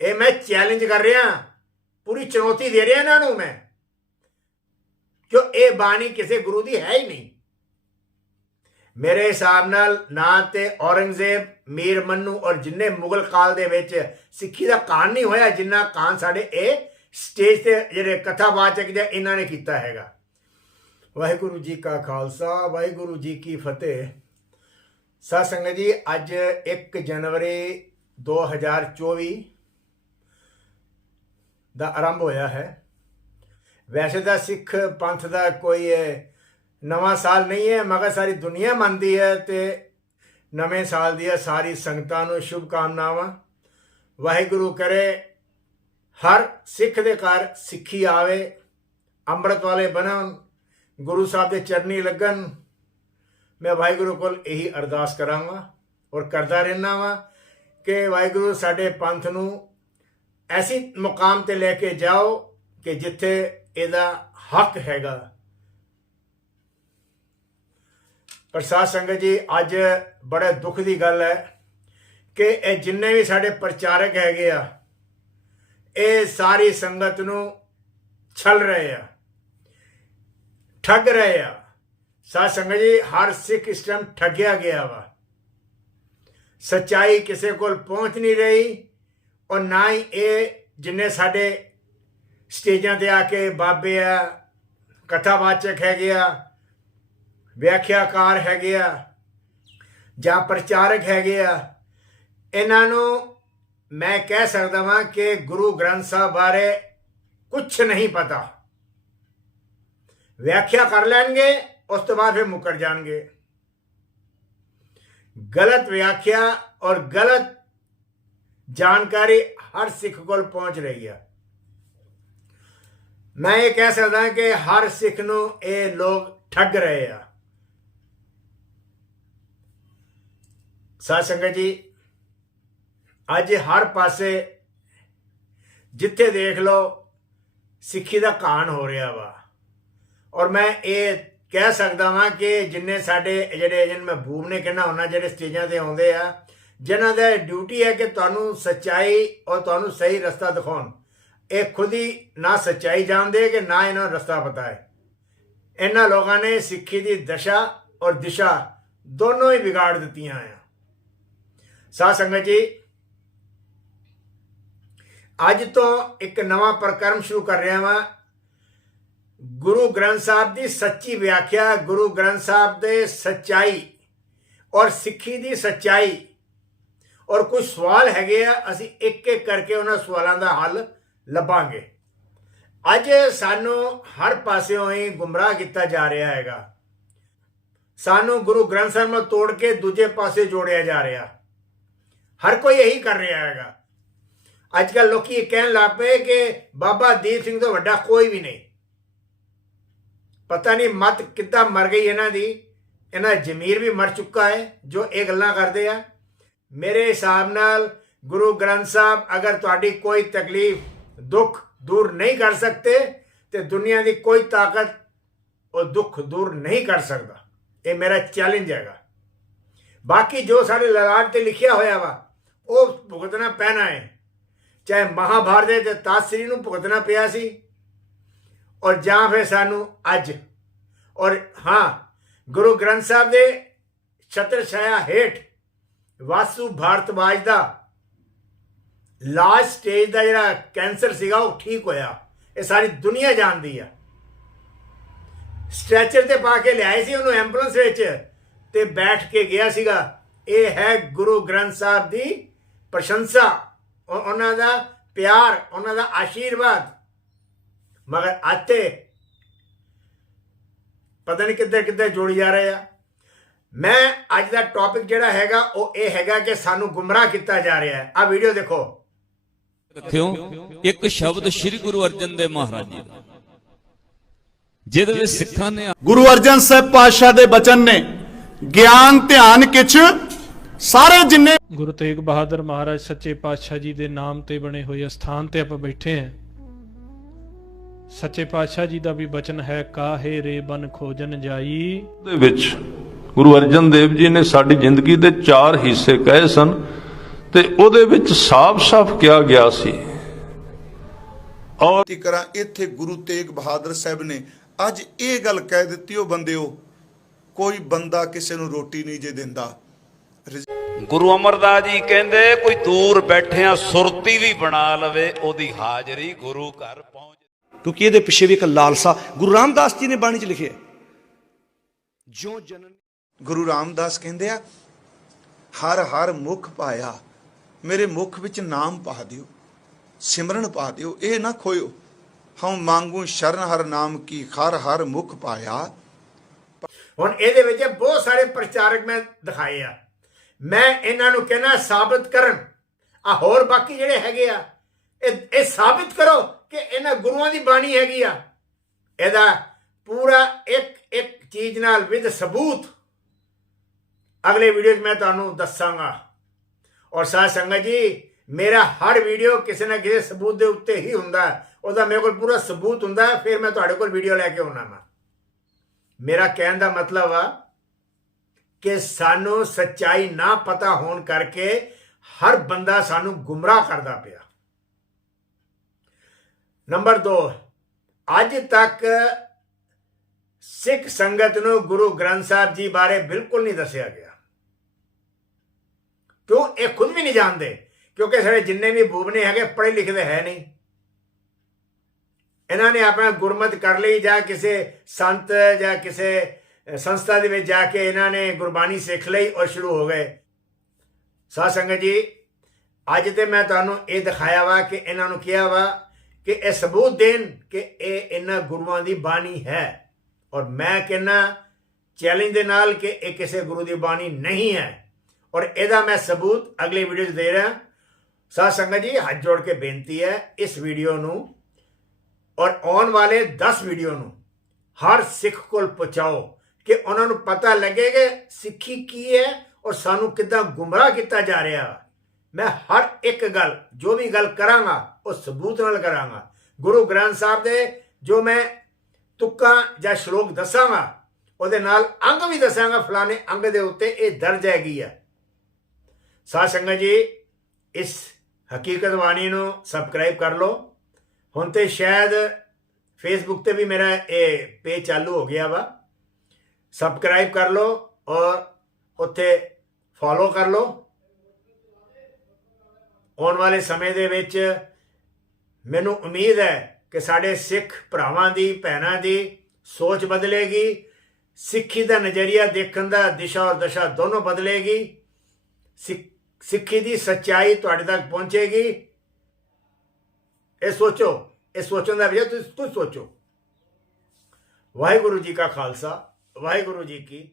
ਇਹ ਮੈਂ ਚੈਲੰਜ ਕਰ ਰਿਹਾ। ਪੂਰੀ ਚੁਣੌਤੀ ਦੇ ਰਿਹਾ ਇਹਨਾਂ ਨੂੰ ਮੈਂ। ਕਿਉਂ ਇਹ ਬਾਣੀ ਕਿਸੇ ਗੁਰੂ ਦੀ ਹੈ ਹੀ ਨਹੀਂ। ਮੇਰੇ ਹਿਸਾਬ ਨਾਲ ਨਾ ਤੇ ਔਰੰਗਜ਼ੇਬ, ਮੀਰ ਮੰਨੂ ਔਰ ਜਿੰਨੇ ਮੁਗਲ ਕਾਲ ਦੇ ਵਿੱਚ ਸਿੱਖੀ ਦਾ ਕਾਨ ਨਹੀਂ ਹੋਇਆ, ਜਿੰਨਾ ਕਾਨ ਸਾਡੇ ਇਹ ਸਟੇਜ ਤੇ ਜਿਹੜੇ ਕਥਾਵਾਚਕ ਜਾਂ ਇਹਨਾਂ ਨੇ ਕੀਤਾ ਹੈਗਾ। ਵਾਹਿਗੁਰੂ ਜੀ ਕਾ ਖਾਲਸਾ, ਵਾਹਿਗੁਰੂ ਜੀ ਕੀ ਫਤਿਹ। ਸਾਧ ਸੰਗਤ ਜੀ, ਅੱਜ 1 ਜਨਵਰੀ 2024 ਦਾ ਆਰੰਭ ਹੋਇਆ ਹੈ। ਵੈਸੇ ਤਾਂ ਸਿੱਖ ਪੰਥ ਦਾ ਕੋਈ ਨਵਾਂ ਸਾਲ ਨਹੀਂ ਹੈ, ਮਗਰ ਸਾਰੀ ਦੁਨੀਆ ਮੰਨਦੀ ਹੈ ਤੇ ਨਵੇਂ ਸਾਲ ਦੀਆਂ ਸਾਰੀ ਸੰਗਤਾਂ ਨੂੰ ਸ਼ੁਭ ਕਾਮਨਾਵਾਂ ਵਾਹਿਗੁਰੂ ਕਰੇ ਹਰ ਸਿੱਖ ਦੇ ਘਰ ਸਿੱਖੀ ਆਵੇ, ਅੰਮ੍ਰਿਤ ਵਾਲੇ ਬਣਨ, ਗੁਰੂ ਸਾਹਿਬ ਦੇ ਚਰਨੀ ਲੱਗਣ। ਮੈਂ ਵਾਹਿਗੁਰੂ ਕੋਲ ਇਹੀ ਅਰਦਾਸ ਕਰਾਂਗਾ ਔਰ ਕਰਦਾ ਰਹਿਣਾ ਵਾਂ ਕਿ ਵਾਹਿਗੁਰੂ ਸਾਡੇ ਪੰਥ ਨੂੰ ਐਸੀ ਮੁਕਾਮ ਤੇ ਲੈ ਕੇ ਜਾਓ ਕਿ ਜਿੱਥੇ ਇਹਦਾ ਹੱਕ ਹੈਗਾ। ਪ੍ਰਸਾਦ ਸੰਗਤ ਜੀ, ਅੱਜ ਬੜੇ ਦੁੱਖ ਦੀ ਗੱਲ ਹੈ ਕਿ ਇਹ ਜਿੰਨੇ ਵੀ ਸਾਡੇ ਪ੍ਰਚਾਰਕ ਹੈਗੇ ਆ, ਇਹ ਸਾਰੀ ਸੰਗਤ ਨੂੰ ਛਲ ਰਹੇ ਆ, ਠੱਗ ਰਹੇ ਆ। ਸਾਧ ਸੰਗਤ ਜੀ, ਹਰ ਸਿੱਖ ਇਸ ਟਾਈਮ ਠੱਗਿਆ ਗਿਆ ਵਾ। ਸਚਾਈ ਕਿਸੇ ਕੋਲ ਪਹੁੰਚ ਨਹੀਂ ਰਹੀ। ਔਰ ਨਾ ਹੀ ਇਹ ਜਿੰਨੇ ਸਾਡੇ ਸਟੇਜਾਂ ਤੇ ਆ ਕੇ ਬਾਬੇ ਆ, ਕਥਾਵਾਚਕ ਹੈਗੇ ਆ, ਵਿਆਖਿਆਕਾਰ ਹੈਗੇ ਆ, ਜਾਂ ਪ੍ਰਚਾਰਕ ਹੈਗੇ ਆ, ਇਹਨਾਂ ਨੂੰ ਮੈਂ ਕਹਿ ਸਕਦਾ ਵਾਂ ਕਿ ਗੁਰੂ ਗ੍ਰੰਥ ਸਾਹਿਬ ਬਾਰੇ ਕੁਝ ਨਹੀਂ ਪਤਾ। ਵਿਆਖਿਆ ਕਰ ਲੈਣਗੇ, ਉਸ ਤੋਂ ਬਾਅਦ ਫਿਰ ਮੁੱਕਰ ਜਾਣਗੇ। ਗਲਤ ਵਿਆਖਿਆ ਔਰ ਗਲਤ ਜਾਣਕਾਰੀ ਹਰ ਸਿੱਖ ਕੋਲ ਪਹੁੰਚ ਰਹੀ ਹੈ ਮੈਂ ਇਹ ਕਹਿ ਸਕਦਾ ਕਿ ਹਰ ਸਿੱਖ ਨੂੰ ਇਹ ਲੋਕ ਠੱਗ ਰਹੇ ਆ। ਸਾਧ ਸੰਗਤ ਜੀ, ਅੱਜ ਹਰ ਪਾਸੇ ਜਿੱਥੇ ਦੇਖ ਲਓ ਸਿੱਖੀ ਦਾ ਕਾਣ ਹੋ ਰਿਹਾ ਵਾ। ਔਰ ਮੈਂ ਇਹ ਕਹਿ ਸਕਦਾ ਵਾਂ ਕਿ ਜਿੰਨੇ ਸਾਡੇ ਜਿਹੜੇ ਜਿਹਨ ਮੈਂ ਬੂਬ ਨੇ ਕਹਿਣਾ ਹੁੰਦਾ ਜਿਹੜੇ ਸਟੇਜਾਂ ਤੇ ਆਉਂਦੇ ਆ ਜਿਨ੍ਹਾਂ ਦਾ ਡਿਊਟੀ ਹੈ ਕਿ ਤੁਹਾਨੂੰ ਸੱਚਾਈ ਔਰ ਤੁਹਾਨੂੰ ਸਹੀ ਰਸਤਾ ਦਿਖਾਉਣ। ਇਹ ਖੁਦ ਹੀ ਨਾ ਸੱਚਾਈ ਜਾਣਦੇ ਕਿ ਨਾ ਇਹਨਾਂ ਨੂੰ ਰਸਤਾ ਪਤਾ ਹੈ। ਇਹਨਾਂ ਲੋਕਾਂ ਨੇ ਸਿੱਖੀ ਦੀ ਦਸ਼ਾ ਔਰ ਦਿਸ਼ਾ ਦੋਨੋਂ ਹੀ ਵਿਗਾੜ ਦਿੱਤੀਆਂ ਆ। ਸਾਧ ਸੰਗਤ ਜੀ, ਅੱਜ ਤੋਂ ਇੱਕ ਨਵਾਂ ਪ੍ਰਕਰਮ ਸ਼ੁਰੂ ਕਰ ਰਿਹਾ ਹਾਂ ਗੁਰੂ ਗ੍ਰੰਥ ਸਾਹਿਬ ਦੀ ਸੱਚੀ ਵਿਆਖਿਆ, ਗੁਰੂ ਗ੍ਰੰਥ ਸਾਹਿਬ ਦੇ ਸੱਚਾਈ ਔਰ ਸਿੱਖੀ ਦੀ ਸੱਚਾਈ ਔਰ ਕੁਝ ਸਵਾਲ ਹੈਗੇ ਆ, ਅਸੀਂ ਇੱਕ ਇੱਕ ਕਰਕੇ ਉਹਨਾਂ ਸਵਾਲਾਂ ਦਾ ਹੱਲ ਲੱਭਾਂਗੇ। ਅੱਜ ਸਾਨੂੰ ਹਰ ਪਾਸਿਓਂ ਹੀ ਗੁੰਮਰਾਹ ਕੀਤਾ ਜਾ ਰਿਹਾ ਹੈਗਾ। ਸਾਨੂੰ ਗੁਰੂ ਗ੍ਰੰਥ ਸਾਹਿਬ ਨੂੰ ਤੋੜ ਕੇ ਦੂਜੇ ਪਾਸੇ ਜੋੜਿਆ ਜਾ ਰਿਹਾ। ਹਰ ਕੋਈ ਇਹੀ ਕਰ ਰਿਹਾ ਹੈਗਾ। ਅੱਜ ਕੱਲ ਲੋਕੀ ਇਹ ਕਹਿਣ ਲੱਗ ਪਏ ਕਿ ਬਾਬਾ ਦੀਪ ਸਿੰਘ ਤੋਂ ਵੱਡਾ ਕੋਈ ਵੀ ਨਹੀਂ। ਪਤਾ ਨਹੀਂ ਮਤ ਕਿੱਦਾਂ ਮਰ ਗਈ ਇਹਨਾਂ ਦੀ। ਇਹਨਾਂ ਦਾ ਜ਼ਮੀਰ ਵੀ ਮਰ ਚੁੱਕਾ ਹੈ, ਜੋ ਇਹ ਗੱਲਾਂ ਕਰਦੇ ਆ। ਮੇਰੇ ਹਿਸਾਬ ਨਾਲ ਗੁਰੂ ਗ੍ਰੰਥ ਸਾਹਿਬ ਅਗਰ ਤੁਹਾਡੀ ਕੋਈ ਤਕਲੀਫ, ਦੁੱਖ ਦੂਰ ਨਹੀਂ ਕਰ ਸਕਤੇ ਤੇ ਦੁਨੀਆ ਦੀ ਕੋਈ ਤਾਕਤ ਉਹ ਦੁੱਖ ਦੂਰ ਨਹੀਂ ਕਰ ਸਕਦਾ। ਇਹ ਮੇਰਾ ਚੈਲੰਜ ਹੈਗਾ। ਬਾਕੀ ਜੋ ਸਾਡੇ ਲਲਾਟ ਤੇ ਲਿਖਿਆ ਹੋਇਆ ਵਾ, ਉਹ ਭੁਗਤਣਾ ਪੈਣਾ ਹੈ। ਚਾਹੇ ਮਹਾਭਾਰਤ ਦੇ ਤਾਸਰੀ ਨੂੰ ਭੁਗਤਣਾ ਪਿਆ ਸੀ ਔਰ ਜਾਂ ਫਿਰ ਸਾਨੂੰ ਅੱਜ। ਔਰ ਹਾਂ, ਗੁਰੂ ਗ੍ਰੰਥ ਸਾਹਿਬ ਦੇ ਛਤਰ ਛਾਇਆ ਹੇਠ ਵਾਸੂ ਭਾਰਤਵਾਜ ਦਾ ਲਾਸਟ ਸਟੇਜ ਦਾ ਜਿਹੜਾ ਕੈਂਸਰ ਸੀਗਾ, ਉਹ ਠੀਕ ਹੋਇਆ। ਇਹ ਸਾਰੀ ਦੁਨੀਆ ਜਾਣਦੀ ਆ। ਸਟ੍ਰੈਚਰ ਤੇ ਪਾ ਕੇ ਲਿਆਏ ਸੀ ਉਹਨੂੰ ਐਂਬੂਲੈਂਸ ਵਿੱਚ ਤੇ ਬੈਠ ਕੇ ਗਿਆ ਸੀਗਾ। ਇਹ ਹੈ ਗੁਰੂ ਗ੍ਰੰਥ ਸਾਹਿਬ ਦੀ ਪ੍ਰਸ਼ੰਸਾ। ਉਹ- ਉਹਨਾਂ ਦਾ ਪਿਆਰ, ਉਹਨਾਂ ਦਾ ਆਸ਼ੀਰਵਾਦ। ਮਗਰ ਆਤੇ ਪਤਾ ਨਹੀਂ ਕਿੱਧਰ ਕਿੱਧਰ ਜੋੜੀ ਜਾ ਰਹੇ ਆ। ਮੈਂ ਅੱਜ ਦਾ ਟੌਪਿਕ ਜਿਹੜਾ ਹੈਗਾ ਉਹ ਇਹ ਹੈਗਾ ਕਿ ਸਾਨੂੰ ਗੁੰਮਰਾਹ ਕੀਤਾ ਜਾ ਰਿਹਾ ਹੈ। ਆ ਵੀਡੀਓ ਦੇਖੋ। ਰੱਖਿਓ ਇੱਕ ਸ਼ਬਦ ਸ੍ਰੀ ਗੁਰੂ ਅਰਜਨ ਦੇਵ ਮਹਾਰਾਜ ਜੀ ਦਾ। ਜਿਹਦੇ ਵਿੱਚ ਸਿੱਖਾਂ ਨੇ ਗੁਰੂ ਅਰਜਨ ਸਾਹਿਬ ਪਾਤਸ਼ਾਹ ਦੇ ਬਚਨ ਨੇ ਗਿਆਨ ਧਿਆਨ ਕਿਛ ਸਾਰੇ ਜਿੰਨੇ ਗੁਰੂ ਤੇਗ ਬਹਾਦਰ ਮਹਾਰਾਜ ਸੱਚੇ ਪਾਤਸ਼ਾਹ ਜੀ ਦੇ ਨਾਮ ਤੇ ਬਣੇ ਹੋਏ ਅਸਥਾਨ ਤੇ ਆਪਾਂ ਬੈਠੇ ਹਾਂ। ਸੱਚੇ ਪਾਤਸ਼ਾਹ ਜੀ ਦਾ ਵੀ ਬਚਨ ਹੈ ਕਾਹੇ ਰੇ ਬਨ ਖੋਜਨ ਜਾਈ। ਦੇ ਵਿੱਚ ਗੁਰੂ ਅਰਜਨ ਦੇਵ ਜੀ ਨੇ ਸਾਡੀ ਜ਼ਿੰਦਗੀ ਦੇ ਚਾਰ ਹਿੱਸੇ ਕਹੇ ਸਨ ਤੇ ਉਹਦੇ ਵਿੱਚ ਸਾਫ਼-ਸਾਫ਼ ਕਿਹਾ ਗਿਆ ਸੀ ਔਰ ਕਰਾਂ ਇੱਥੇ ਗੁਰੂ ਤੇਗ ਬਹਾਦਰ ਸਾਹਿਬ ਨੇ ਅੱਜ ਇਹ ਗੱਲ ਕਹਿ ਦਿੱਤੀ ਉਹ ਬੰਦਿਓ ਕੋਈ ਬੰਦਾ ਕਿਸੇ ਨੂੰ ਰੋਟੀ ਨਹੀਂ ਜੇ ਦਿੰਦਾ ਗੁਰੂ ਅਮਰਦਾਸ ਜੀ ਕਹਿੰਦੇ ਕੋਈ ਦੂਰ ਬੈਠਿਆਂ ਸੁਰਤੀ ਵੀ ਬਣਾ ਲਵੇ ਉਹਦੀ ਹਾਜ਼ਰੀ ਗੁਰੂ ਘਰ ਪਹੁੰਚ ਕਿਉਂਕਿ ਇਹਦੇ ਪਿੱਛੇ ਵੀ ਇੱਕ ਲਾਲਸਾ ਗੁਰੂ ਰਾਮਦਾਸ ਜੀ ਨੇ ਬਾਣੀ 'ਚ ਲਿਖਿਆ। ਜਿਉ ਜਨਨ ਗੁਰੂ ਰਾਮਦਾਸ ਕਹਿੰਦੇ ਆ, ਹਰ ਹਰ ਮੁਖ ਪਾਇਆ, ਮੇਰੇ ਮੁਖ ਵਿੱਚ ਨਾਮ ਪਾ ਦਿਓ, ਸਿਮਰਨ ਪਾ ਦਿਓ, ਇਹ ਨਾ ਖੋਇਓ, ਹਉ ਮੰਗੂ ਸ਼ਰਨ ਹਰ ਨਾਮ ਕੀ, ਹਰ ਹਰ ਮੁਖ ਪਾਇਆ। ਹੁਣ ਇਹਦੇ ਵਿੱਚ ਬਹੁਤ ਸਾਰੇ ਪ੍ਰਚਾਰਕ ਮੈਂ ਦਿਖਾਏ ਆ। ਮੈਂ ਇਹਨਾਂ ਨੂੰ ਕਹਿਣਾ ਸਾਬਤ ਕਰਨ। ਆ ਹੋਰ ਬਾਕੀ ਜਿਹੜੇ ਹੈਗੇ ਆ, ਇਹ ਇਹ ਸਾਬਤ ਕਰੋ ਕਿ ਇਹਨਾਂ ਗੁਰੂਆਂ ਦੀ ਬਾਣੀ ਹੈਗੀ ਆ। ਇਹਦਾ ਪੂਰਾ ਇੱਕ ਇੱਕ ਚੀਜ਼ ਨਾਲ ਵਿਦ ਸਬੂਤ ਅਗਲੇ ਵੀਡੀਓ 'ਚ ਮੈਂ ਤੁਹਾਨੂੰ ਦੱਸਾਂਗਾ। ਔਰ ਸਾਧ ਸੰਗਤ ਜੀ, ਮੇਰਾ ਹਰ ਵੀਡੀਓ ਕਿਸੇ ਨਾ ਕਿਸੇ ਸਬੂਤ ਦੇ ਉੱਤੇ ਹੀ ਹੁੰਦਾ ਉਹਦਾ ਮੇਰੇ ਕੋਲ ਪੂਰਾ ਸਬੂਤ ਹੁੰਦਾ ਫਿਰ ਮੈਂ ਤੁਹਾਡੇ ਕੋਲ ਵੀਡੀਓ ਲੈ ਕੇ ਆਉਣਾ ਮੈਂ ਮੇਰਾ ਕਹਿਣ ਦਾ ਮਤਲਬ ਆ ਕਿ ਸਾਨੂੰ ਸੱਚਾਈ ਨਾ ਪਤਾ ਹੋਣ ਕਰਕੇ ਹਰ ਬੰਦਾ ਸਾਨੂੰ ਗੁੰਮਰਾਹ ਕਰਦਾ ਪਿਆ। ਨੰਬਰ 2 ਅੱਜ ਤੱਕ ਸਿੱਖ ਸੰਗਤ ਨੂੰ ਗੁਰੂ ਗ੍ਰੰਥ ਸਾਹਿਬ ਜੀ ਬਾਰੇ ਬਿਲਕੁਲ ਨਹੀਂ ਦੱਸਿਆ ਗਿਆ। ਕਿਉਂ? ਇਹ ਖੁਦ ਵੀ ਨਹੀਂ ਜਾਣਦੇ। ਕਿਉਂਕਿ ਸਾਡੇ ਜਿੰਨੇ ਵੀ ਬੂਬਨੇ ਹੈਗੇ, ਪੜ੍ਹੇ ਲਿਖੇ ਦੇ ਹੈ ਨਹੀਂ। ਇਹਨਾਂ ਨੇ ਆਪਣਾ ਗੁਰਮਤ ਕਰ ਲਈ, ਜਾਂ ਕਿਸੇ ਸੰਤ, ਜਾਂ ਕਿਸੇ ਸੰਸਥਾ ਦੇ ਵਿੱਚ ਜਾ ਕੇ ਇਹਨਾਂ ਨੇ ਗੁਰਬਾਣੀ ਸਿੱਖ ਲਈ ਔਰ ਸ਼ੁਰੂ ਹੋ ਗਏ। ਸਾਧ ਸੰਗਤ ਜੀ, ਅੱਜ ਤੇ ਮੈਂ ਤੁਹਾਨੂੰ ਇਹ ਦਿਖਾਇਆ ਵਾ ਕਿ ਇਹਨਾਂ ਨੂੰ ਕਿਹਾ ਵਾ ਕਿ ਇਹ ਸਬੂਤ ਦੇਣ ਕਿ ਇਹ ਇਹਨਾਂ ਗੁਰੂਆਂ ਦੀ ਬਾਣੀ ਹੈ। ਔਰ ਮੈਂ ਕਹਿੰਨਾ ਚੈਲੰਜ ਦੇ ਨਾਲ ਕਿ ਇਹ ਕਿਸੇ ਗੁਰੂ ਦੀ ਬਾਣੀ ਨਹੀਂ ਹੈ। ਔਰ ਇਹਦਾ ਮੈਂ ਸਬੂਤ ਅਗਲੀ ਵੀਡੀਓ 'ਚ ਦੇ ਰਿਹਾ। ਸਾਧ ਸੰਗਤ ਜੀ, ਹੱਥ ਜੋੜ ਕੇ ਬੇਨਤੀ ਹੈ, ਇਸ ਵੀਡੀਓ ਨੂੰ ਔਰ ਆਉਣ ਵਾਲੇ 10 ਵੀਡੀਓ ਨੂੰ ਹਰ ਸਿੱਖ ਕੋਲ ਪਹੁੰਚਾਓ ਕਿ ਉਹਨਾਂ ਨੂੰ ਪਤਾ ਲੱਗੇ ਕਿ ਸਿੱਖੀ ਕੀ ਹੈ ਔਰ ਸਾਨੂੰ ਕਿੱਦਾਂ ਗੁੰਮਰਾਹ ਕੀਤਾ ਜਾ ਰਿਹਾ। ਵਾ। ਮੈਂ ਹਰ ਇੱਕ ਗੱਲ, ਜੋ ਵੀ ਗੱਲ ਕਰਾਂਗਾ, ਉਹ ਸਬੂਤ ਨਾਲ ਕਰਾਂਗਾ। ਗੁਰੂ ਗ੍ਰੰਥ ਸਾਹਿਬ ਦੇ ਜੋ ਮੈਂ ਤੁਕਾਂ ਜਾਂ ਸ਼ਲੋਕ ਦੱਸਾਂਗਾ, ਉਹਦੇ ਨਾਲ ਅੰਗ ਵੀ ਦੱਸਾਂਗਾ, ਫਲਾਣੇ ਅੰਗ ਦੇ ਉੱਤੇ ਇਹ ਦਰਜ ਹੈਗੀ ਆ। ਸਾਧ ਸੰਗਤ ਜੀ, ਇਸ ਹਕੀਕਤ ਬਾਣੀ ਨੂੰ ਸਬਸਕ੍ਰਾਈਬ ਕਰ ਲਓ। ਹੁਣ ਤੇ ਸ਼ਾਇਦ ਫੇਸਬੁੱਕ ਤੇ ਵੀ ਮੇਰਾ ਇਹ ਪੇਜ ਚਾਲੂ ਹੋ ਗਿਆ ਵਾ। ਸਬਸਕ੍ਰਾਈਬ ਕਰ ਲਓ ਔਰ ਉੱਥੇ ਫੋਲੋ ਕਰ ਲਓ। ਆਉਣ ਵਾਲੇ ਸਮੇਂ ਦੇ ਵਿੱਚ ਮੈਨੂੰ ਉਮੀਦ ਹੈ ਕਿ ਸਾਡੇ ਸਿੱਖ ਭਰਾਵਾਂ ਦੀ, ਭੈਣਾਂ ਦੀ ਸੋਚ ਬਦਲੇਗੀ, ਸਿੱਖੀ ਦਾ ਨਜ਼ਰੀਆ ਦੇਖਣ ਦਾ ਦਿਸ਼ਾ ਔਰ ਦਸ਼ਾ ਦੋਨੋਂ ਬਦਲੇਗੀ। ਸਿੱਖ- ਸਿੱਖੀ ਦੀ ਸੱਚਾਈ ਤੁਹਾਡੇ ਤੱਕ ਪਹੁੰਚੇਗੀ। ਇਹ ਸੋਚੋ, ਇਹ ਸੋਚਣ ਦਾ ਵਿਸ਼ਾ ਤੁਸੀਂ ਤੁਸੀਂ ਸੋਚੋ। ਵਾਹਿਗੁਰੂ ਜੀ ਕਾ ਖਾਲਸਾ, ਵਾਹਿਗੁਰੂ ਜੀ ਕੀ